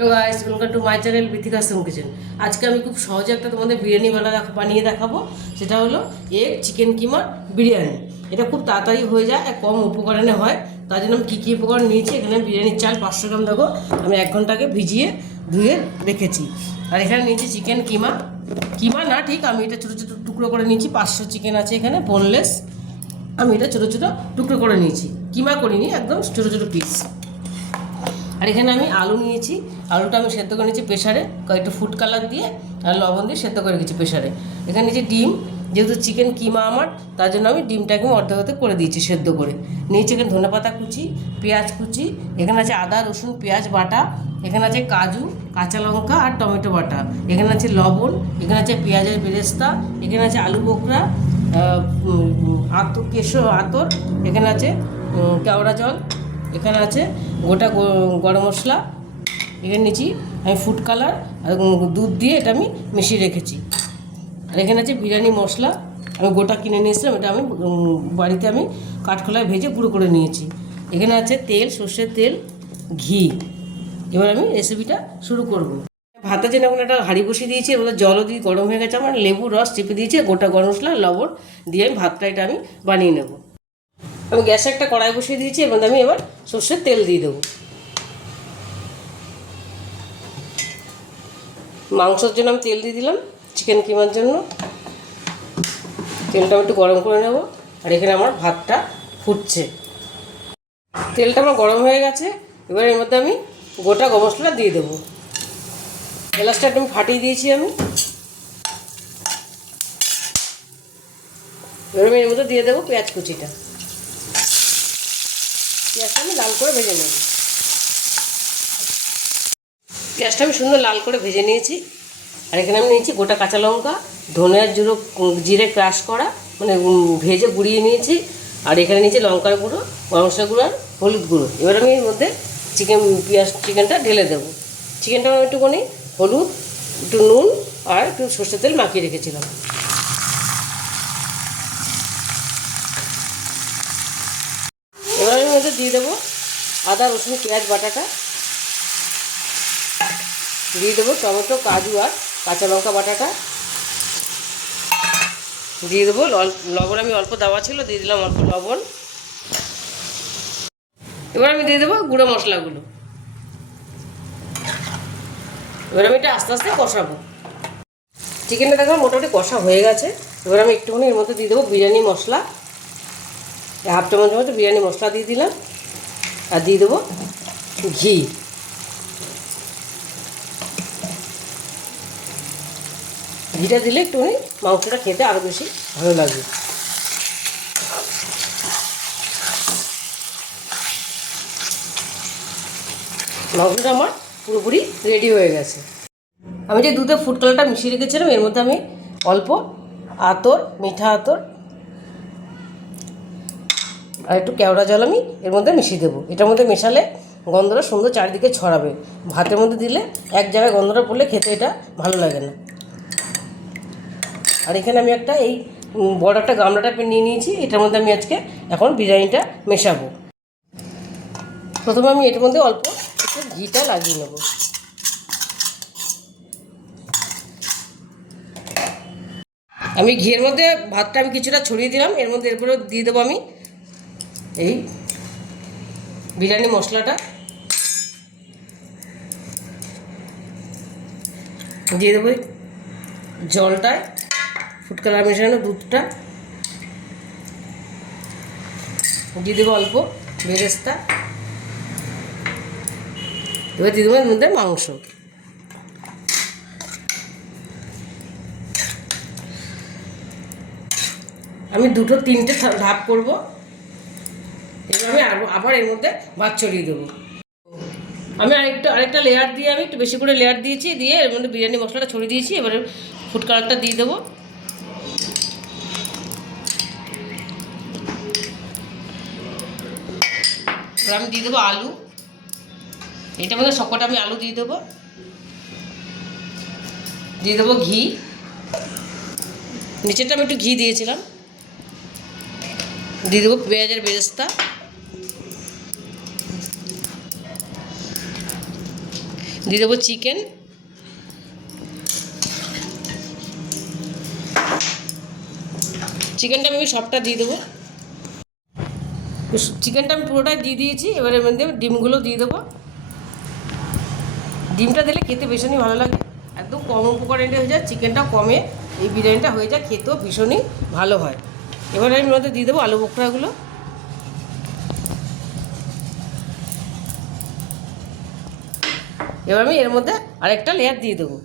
Hello guys, welcome to my channel Bithika Shome kitchen. আজকে আমি খুব সহজে একটা তোমাদের বিরিয়ানি বানিয়ে দেখাবো। সেটা হলো এগ চিকেন কিমা বিরিয়ানি। এটা খুব তাড়াতাড়ি হয়ে যায় আর কম উপকরণে হয়। তার জন্য আমি কী উপকরণ নিয়েছি, এখানে বিরিয়ানির চাল 500 গ্রাম দেখো, আমি 1 ঘন্টা আগে ভিজিয়ে ধুয়ে রেখেছি। আর এখানে নিয়েছি চিকেন কিমা, কিমা না ঠিক, আমি এটা ছোটো ছোটো টুকরো করে নিয়েছি। 500 চিকেন আছে এখানে, বোনলেস। আমি এটা ছোটো ছোটো টুকরো করে নিয়েছি, কিমা করিনি, একদম ছোটো ছোটো পিস। আর এখানে আমি আলু নিয়েছি, আলুটা আমি সেদ্ধ করে নিয়েছি প্রেশারে, কয়েকটা ফুড কালার দিয়ে আর লবণ দিয়ে সেদ্ধ করে রেখেছি প্রেশারে। এখানে নিয়েছি ডিম, যেহেতু চিকেন কিমা আমার, তার জন্য আমি ডিমটাকে অর্ধেক করে দিয়েছি সেদ্ধ করে নিয়েছি। এখানে ধনেপাতা কুচি, পেঁয়াজ কুচি, এখানে আছে আদা রসুন পেঁয়াজ বাটা, এখানে আছে কাজু, কাঁচা লঙ্কা আর টমেটো বাটা, এখানে আছে লবণ, এখানে আছে পেঁয়াজের বেরেস্তা, এখানে আছে আলু বোখরা, কেশো আতর, এখানে আছে কেওড়া জল, এখানে আছে গোটা গরম মশলা, এখানে নিয়েছি আমি ফুড কালার আর দুধ দিয়ে এটা আমি মিশিয়ে রেখেছি। আর এখানে আছে বিরিয়ানি মশলা, আমি গোটা কিনে নিয়ে এসেছিলাম, এটা আমি বাড়িতে আমি কাঠখোলায় ভেজে গুঁড়ো করে নিয়েছি। এখানে আছে তেল, সর্ষের তেল, ঘি। এবার আমি রেসিপিটা শুরু করব। ভাতের জন্য এখন একটা হাঁড়ি বসিয়ে দিয়েছি, এবার জলও দিয়ে গরম হয়ে গেছে আমার, লেবুর রস চেপে দিয়েছি, গোটা গরম মশলা লবণ দিয়ে আমি ভাতটা এটা আমি বানিয়ে নেব। আমি গ্যাসে একটা কড়াই বসিয়ে দিয়েছি, এর মধ্যে আমি এবার সর্ষের তেল দিয়ে দেবো। মাংসের জন্য আমি তেল দিয়ে দিলাম, চিকেন কিমার জন্য তেলটা একটু গরম করে নেব। আর এখানে আমার ভাতটা ফুটছে, তেলটা আমার গরম হয়ে গেছে। এবার এর মধ্যে আমি গোটা গরম মশলা দিয়ে দেবো। এলাচটা একদম ফাটিয়ে দিয়েছি আমি। এবার আমি এর মধ্যে দিয়ে দেবো পেঁয়াজ কুচিটা, পেঁয়াজটা আমি লাল করে ভেজে নেব। পেঁয়াজটা আমি সুন্দর লাল করে ভেজে নিয়েছি। আর এখানে আমি নিয়েছি গোটা কাঁচা লঙ্কা, ধনের জিরে ক্রাশ করা, মানে ভেজে গুঁড়িয়ে নিয়েছি। আর এখানে নিয়েছি লঙ্কার গুঁড়ো, গরম মশলা গুঁড়ো আর হলুদ গুঁড়ো। এবার আমি এর মধ্যে চিকেনটা ঢেলে দেবো। চিকেনটা আমি একটুখানি হলুদ, একটু নুন আর একটু সর্ষের তেল মাখিয়ে রেখেছিলাম। এবার আমি মধ্যে দিয়ে দেবো আদা রসুন পেঁয়াজ বাটাটা, দিয়ে দেবো টমেটো কাজু আর কাঁচা লঙ্কা বাটাটা, দিয়ে দেবো লবণ, আমি অল্প দেওয়া ছিল, দিয়ে দিলাম অল্প লবণ। এবার আমি দিয়ে দেবো গুঁড়ো মশলাগুলো। এবার আমি এটা আস্তে আস্তে কষাবো। চিকেনটা দেখো মোটামুটি কষা হয়ে গেছে। এবার আমি একটুখানি এর মধ্যে দিয়ে দেবো বিরিয়ানি মশলা, 1/2 চামচের মতো বিরিয়ানি মশলা দিয়ে দিলাম। আর দিয়ে দেবো ঘি। ঘিটা দিলে একটুখানি মাংসটা খেতে আরও বেশি ভালো লাগবে। মাংসটা আমার পুরোপুরি রেডি হয়ে গেছে। আমি যে দুধে ফুড কালারটা মিশিয়ে রেখেছিলাম, এর মধ্যে আমি অল্প আতর, মিঠা আতর আর একটু কেওড়া জল আমি এর মধ্যে মিশিয়ে দেবো। এটার মধ্যে মেশালে গন্ধটা সুন্দর চারিদিকে ছড়াবে। ভাতের মধ্যে দিলে এক জায়গায় গন্ধটা পড়লে খেতে এটা ভালো লাগে না। আর এখানে আমি একটা এই বড় একটা গামলা টাইপের নিয়ে নিয়েছি, এটার মধ্যে আমি আজকে এখন বিরিয়ানিটা মেশাবো। প্রথমে আমি এটার মধ্যে অল্প একটু ঘিটা লাগিয়ে নেব। আমি ঘিয়ের মধ্যে ভাতটা আমি কিছুটা ছড়িয়ে দিলাম, এর মধ্যে এরপরে দিয়ে দেবো আমি এই বিরিয়ানি মশলাটা, দিয়ে দেবো জলটায় ফুড কালার মেশানো দুধটা, দিয়ে দেবো অল্প বেরেস্তা। এবার দিয়ে দেবো এর মধ্যে মাংস। আমি 2-3টে ধাপ করবো। এবার আমি আবার এর মধ্যে ভাত ছড়িয়ে দেবো। আমি আরেকটা লেয়ার দিয়ে, আমি একটু বেশি করে লেয়ার দিয়েছি, দিয়ে এর মধ্যে বিরিয়ানি মশলাটা ছড়িয়ে দিয়েছি। এবারে ফুড কালারটা দিয়ে দেবো। এবার আমি দিয়ে দেবো আলু, এটার মধ্যে সবকটা আমি আলু দিয়ে দেবো। দিয়ে দেবো ঘি, নিচেরটা আমি একটু ঘি দিয়েছিলাম। দিয়ে দেবো পেঁয়াজের বেরেস্তা, দিয়ে দেবো চিকেন, চিকেনটা আমি সবটা দিয়ে দেবো। চিকেনটা আমি পুরোটাই দিয়ে দিয়েছি। এবারে এর মধ্যে ডিমগুলো দিয়ে দেবো। ডিমটা দিলে খেতে ভীষণই ভালো লাগে, একদম কম উপকরণে হয়ে যায়, চিকেনটাও কমে এই বিরিয়ানিটা হয়ে যায়, খেতেও ভীষণই ভালো হয়। এবারে আমি মধ্যে দিয়ে দেবো আলু বোখরাগুলো। এবার আমি এর মধ্যে আরেকটা লেয়ার দিয়ে দেবো।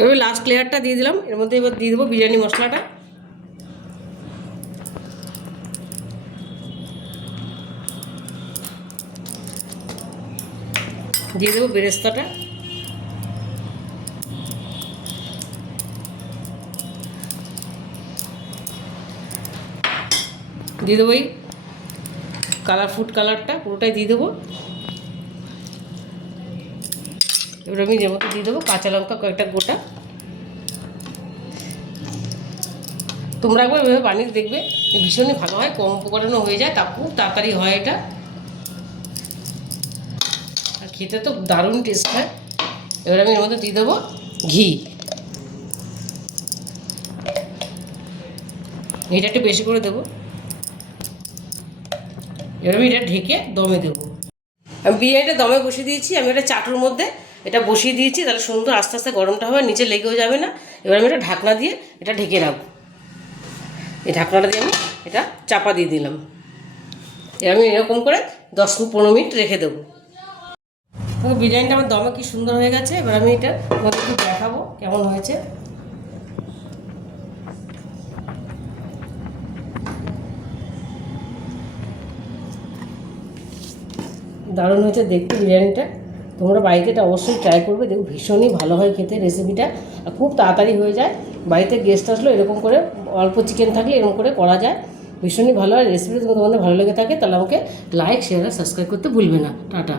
এবার লাস্ট লেয়ারটা দিয়ে দিলাম। এর মধ্যে এবার দিয়ে দেবো বিরিয়ানি মশলাটা, দিয়ে দেবো বেরেস্তাটা, দিয়ে দেবো এই ফুড কালারটা পুরোটাই দিয়ে দেবো। এবার আমি যে মতো দিয়ে দেবো কাঁচা লঙ্কা কয়েকটা গোটা। তোমরা একবার এভাবে বানিয়ে দেখবে, ভীষণই ভালো হয়, কম উপকরণও হয়ে যায়, তা খুব তাড়াতাড়ি হয় এটা, আর খেতে তো দারুণ টেস্ট হয়। এবার আমি এর মধ্যে দিয়ে দেবো ঘি, ঘিটা একটু বেশি করে দেবো। এবার আমি এটা ঢেকে দমে দেবো। আমি বিরিয়ানিটা দমে বসিয়ে দিয়েছি, আমি এটা চাটুর মধ্যে এটা বসিয়ে দিয়েছি, তাহলে সুন্দর আস্তে আস্তে গরমটা হবে, নিচে লেগেও যাবে না। এবার আমি এটা ঢাকনা দিয়ে এটা ঢেকে রাখবো। এই ঢাকনাটা দিয়ে আমি এটা চাপা দিয়ে দিলাম। এবার আমি এরকম করে 10-15 মিনিট রেখে দেবো। পুরো বিরিয়ানিটা আমার দমে কি সুন্দর হয়ে গেছে। এবার আমি এটা তোমাদের একটু দেখাবো কেমন হয়েছে। দারুণ হয়েছে দেখতে বিরিয়ানিটা। তোমরা বাড়িতে এটা অবশ্যই ট্রাই করবে, দেখো ভীষণই ভালো হয় খেতে রেসিপিটা, আর খুব তাড়াতাড়ি হয়ে যায়। বাড়িতে গেস্ট আসলো এরকম করে অল্প চিকেন থাকলে এরকম করে করা যায়, ভীষণই ভালো হয়। রেসিপিটা তোমাদের ভালো লেগে থাকে তাহলে আমাকে লাইক, শেয়ার আর সাবস্ক্রাইব করতে ভুলবে না। টাটা।